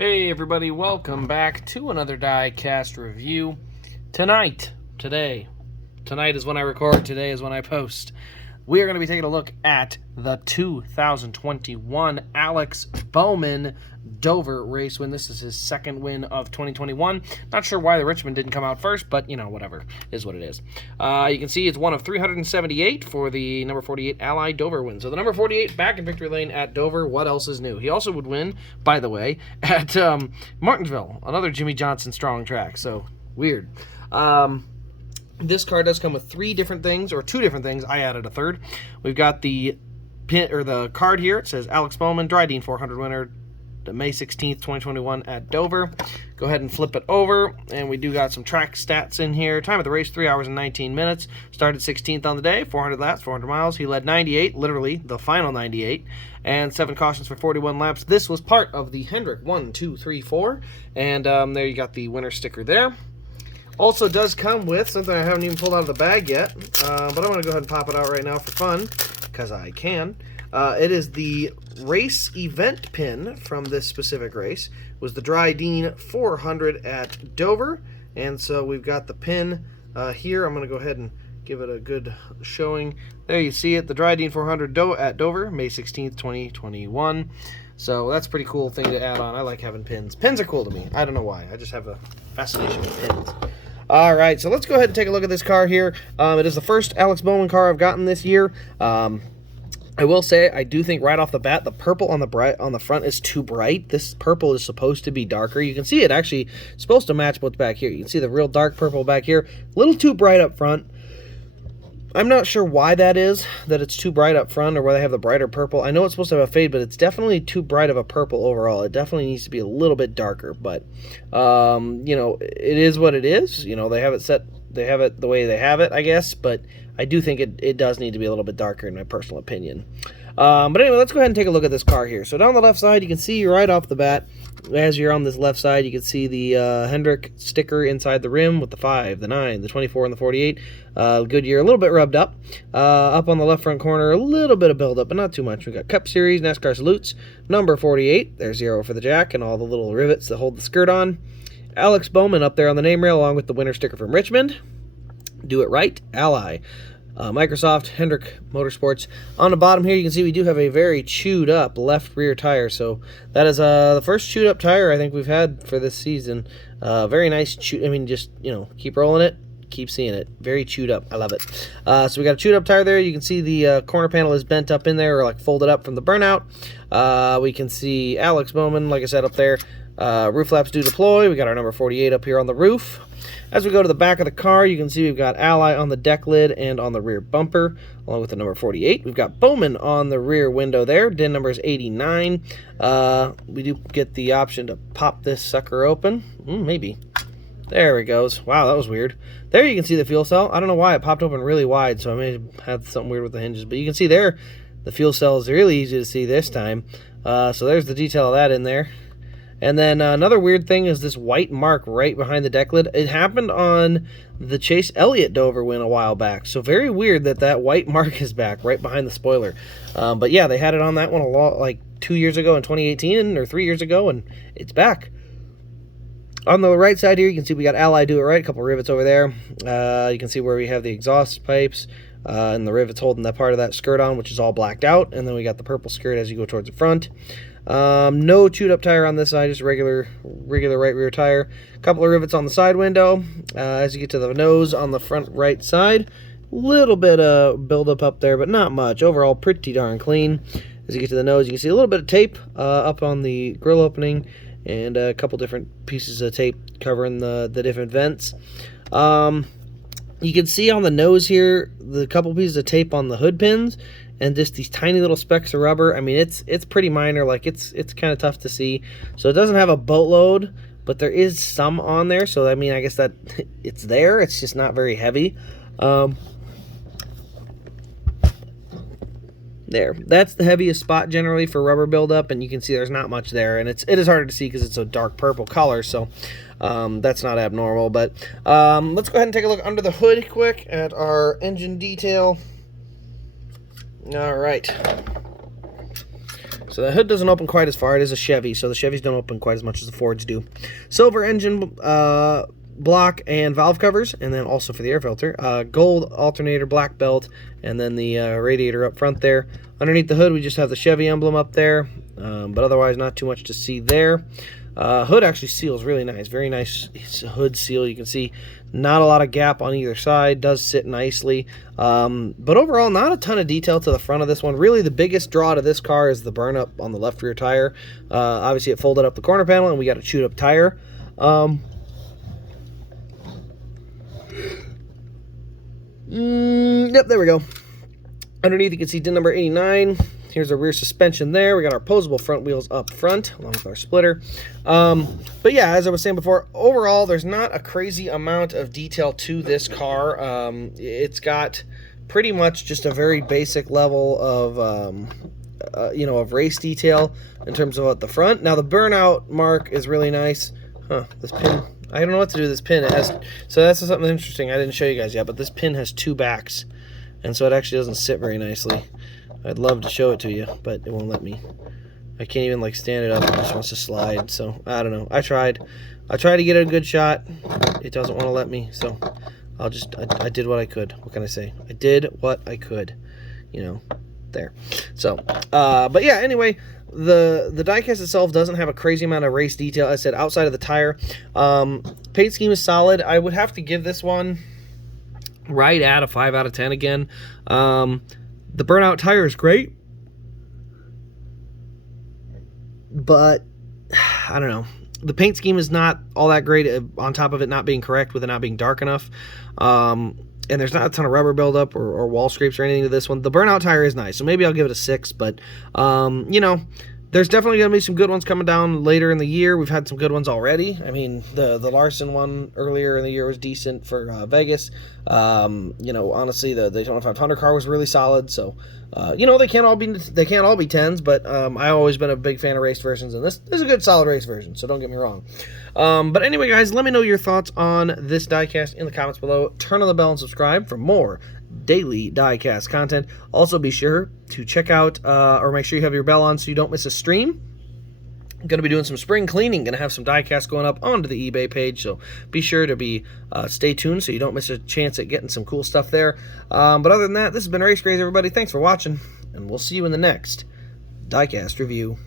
Hey everybody, welcome back to another Diecast review. Tonight is when I record, today is when I post. We are going to be taking a look at the 2021 Alex Bowman Dover race win. This is his second win of 2021. Not sure why the Richmond didn't come out first, but, you know, whatever. Is what it is. You can see it's one of 378 for the number 48 Ally Dover win. So the number 48 back in victory lane at Dover. What else is new? He also would win, by the way, at Martinsville, another Jimmy Johnson strong track. So, weird. This card does come with two different things. I added a third. We've got the pin or the card here. It says Alex Bowman, Drydene 400 winner, May 16th, 2021 at Dover. Go ahead and flip it over, and we do got some track stats in here. Time of the race, 3 hours and 19 minutes. Started 16th on the day, 400 laps, 400 miles. He led 98, literally the final 98, and 7 cautions for 41 laps. This was part of the Hendrick 1, 2, 3, 4, and there you got the winner sticker there. Also does come with something I haven't even pulled out of the bag yet, but I'm going to go ahead and pop it out right now for fun, because I can. It is the race event pin from this specific race. It was the Drydene 400 at Dover, and so we've got the pin here. I'm going to go ahead and give it a good showing. There you see it, the Drydene 400 at Dover, May 16th, 2021. So that's a pretty cool thing to add on. I like having pins. Pins are cool to me. I don't know why. I just have a fascination with pins. All right, so let's go ahead and take a look at this car here. It is the first Alex Bowman car I've gotten this year. I will say, I do think right off the bat, the purple on the front is too bright. This purple is supposed to be darker. You can see it actually is supposed to match what's back here. You can see the real dark purple back here. A little too bright up front. I'm not sure why that is, that it's too bright up front or why they have the brighter purple. I know it's supposed to have a fade, but it's definitely too bright of a purple overall. It definitely needs to be a little bit darker, but, you know, it is what it is. You know, they have it set, they have it the way they have it, I guess, but I do think it does need to be a little bit darker in my personal opinion. But anyway, let's go ahead and take a look at this car here. So down the left side, you can see right off the bat, as you're on this left side, you can see the Hendrick sticker inside the rim with the 5, the 9, the 24, and the 48. Goodyear, a little bit rubbed up. Up on the left front corner, a little bit of buildup, but not too much. We've got Cup Series, NASCAR Salutes, number 48. There's 0 for the jack and all the little rivets that hold the skirt on. Alex Bowman up there on the name rail, along with the winner sticker from Richmond. Do It Right, Ally. Microsoft, Hendrick Motorsports. On the bottom here, you can see we do have a very chewed up left rear tire. So that is the first chewed up tire I think we've had for this season. Very nice chew. I mean, just, you know, keep rolling it, keep seeing it. Very chewed up. I love it. So we got a chewed up tire there. You can see the corner panel is bent up in there, or like folded up from the burnout. We can see Alex Bowman, like I said, up there. Roof flaps do deploy. We got our number 48 up here on the roof. As we go to the back of the car, you can see we've got Ally on the deck lid and on the rear bumper, along with the number 48. We've got Bowman on the rear window there. DIN number is 89. We do get the option to pop this sucker open. Maybe. There it goes. Wow, that was weird. There you can see the fuel cell. I don't know why it popped open really wide, so I may have had something weird with the hinges. But you can see there, the fuel cell is really easy to see this time. So there's the detail of that in there. And then another weird thing is this white mark right behind the deck lid. It happened on the Chase Elliott Dover win a while back. So very weird that that white mark is back right behind the spoiler. But yeah, they had it on that one like 2 years ago in 2018 or 3 years ago, and it's back. On the right side here, you can see we got Ally Do It Right, a couple rivets over there. You can see where we have the exhaust pipes and the rivets holding that part of that skirt on, which is all blacked out. And then we got the purple skirt as you go towards the front. No chewed up tire on this side, just regular right rear tire. A couple of rivets on the side window. As you get to the nose on the front right side, little bit of buildup up there, but not much. Overall, pretty darn clean. As you get to the nose, you can see a little bit of tape up on the grill opening, and a couple different pieces of tape covering the different vents. You can see on the nose here the couple pieces of tape on the hood pins, and just these tiny little specks of rubber. I mean, it's pretty minor. Like, it's kind of tough to see. So it doesn't have a boatload, but there is some on there. So, I mean, I guess that it's there. It's just not very heavy. There. That's the heaviest spot generally for rubber buildup, and you can see there's not much there. And it is harder to see because it's a dark purple color, so that's not abnormal. But let's go ahead and take a look under the hood quick at our engine detail. All right. So the hood doesn't open quite as far. It is a Chevy, so the Chevys don't open quite as much as the Fords do. Silver engine block and valve covers, and then also for the air filter. Gold alternator, black belt, and then the radiator up front there. Underneath the hood, we just have the Chevy emblem up there, but otherwise not too much to see there. Hood actually seals really nice. Very nice hood seal. You can see not a lot of gap on either side. Does sit nicely. But overall, not a ton of detail to the front of this one. Really, the biggest draw to this car is the burn up on the left rear tire. Obviously, it folded up the corner panel, and we got a chewed up tire. Yep, there we go. Underneath, you can see DIN number 89. Here's our rear suspension there. We got our opposable front wheels up front, along with our splitter. But yeah, as I was saying before, overall, there's not a crazy amount of detail to this car. It's got pretty much just a very basic level of, of race detail in terms of at the front. Now, the burnout mark is really nice. This pin, I don't know what to do with this pin. So that's something interesting I didn't show you guys yet, but this pin has two backs, and so it actually doesn't sit very nicely. I'd love to show it to you, but it won't let me. I can't even like stand it up. It just wants to slide. So I don't know. I tried to get a good shot. It doesn't want to let me. So I did what I could. What can I say? I did what I could. There. So, but yeah. Anyway, the diecast itself doesn't have a crazy amount of race detail. As I said, outside of the tire, paint scheme is solid. I would have to give this one right at a 5 out of 10 again. The burnout tire is great, but I don't know. The paint scheme is not all that great on top of it not being correct with it not being dark enough. And there's not a ton of rubber buildup or wall scrapes or anything to this one. The burnout tire is nice, so maybe I'll give it a 6, but, there's definitely going to be some good ones coming down later in the year. We've had some good ones already. I mean, the Larson one earlier in the year was decent for Vegas. Honestly, the Daytona 500 car was really solid. So, they can't all be 10s, but I've always been a big fan of race versions, and this is a good solid race version. So don't get me wrong. But anyway, guys, let me know your thoughts on this diecast in the comments below. Turn on the bell and subscribe for more daily diecast content. Also, be sure to check out or make sure you have your bell on so you don't miss a stream. I'm going to be doing some spring cleaning. Going to have some diecast going up onto the eBay page, so be sure to stay tuned so you don't miss a chance at getting some cool stuff there. But other than that, this has been Race Craze, everybody. Thanks for watching, and we'll see you in the next diecast review.